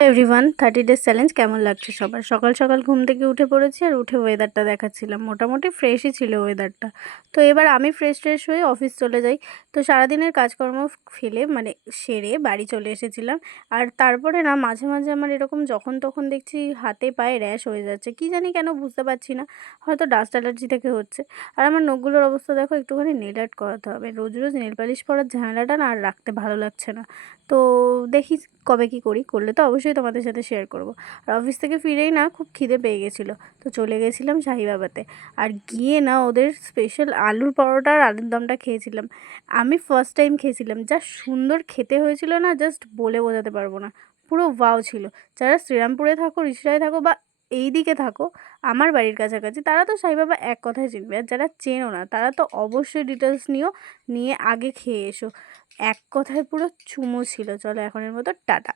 Everyone 30 days challenge কেমন লাগছে সবার? সকাল সকাল ঘুম থেকে উঠে পড়েছি আর উঠে ওয়েদারটা দেখাচ্ছিলাম। মোটামুটি ফ্রেশই ছিল ওয়েদারটা। তো এবার আমি ফ্রেশ হয়ে অফিস চলে যাই। তো সারাদিনের কাজকর্ম ফেলে মানে সেরে বাড়ি চলে এসেছিলাম। আর তারপরে না মাঝে মাঝে আমার এরকম যখন তখন দেখছি হাতে পায়ে র্যাশ হয়ে যাচ্ছে, কি জানি কেন বুঝতে পারছি না। হয়তো ডাস্ট অ্যালার্জি থেকে হচ্ছে। আর আমার নখগুলোর অবস্থা দেখো, একটুখানি নেল আর্ট করাতে হবে। রোজ রোজ নেল পালিশ পরার ঝামেলাটা না আর রাখতে ভালো লাগছে না। তো দেখি কবে কী করি, করলে তো অবশ্যই তোমাদের সাথে শেয়ার করব। আর অফিস থেকে ফিরেই না খুব খিদে পেয়ে গেছিলো, তো চলে গেছিলাম শাহিবাবাতে। আর গিয়ে না ওদের স্পেশাল আলুর পরোটা আর আলুর দমটা খেয়েছিলাম। আমি ফার্স্ট টাইম খেয়েছিলাম, যা সুন্দর খেতে হয়েছিল না, জাস্ট বলে বোঝাতে পারবো না। পুরো ওয়াও ছিল। যারা শ্রীরামপুরে থাকো, রিষড়ায় থাকো বা এই দিকে থাকো আমার বাড়ির কাছাকাছি, তারা তো সাইবাবা এক কথায় চিনবে। আর যারা চেনো না তারা তো অবশ্যই ডিটেলস নিয়ে আগে খেয়ে এসো। এক কথায় পুরো চুমো ছিল। চলো এখনের মতো টাটা।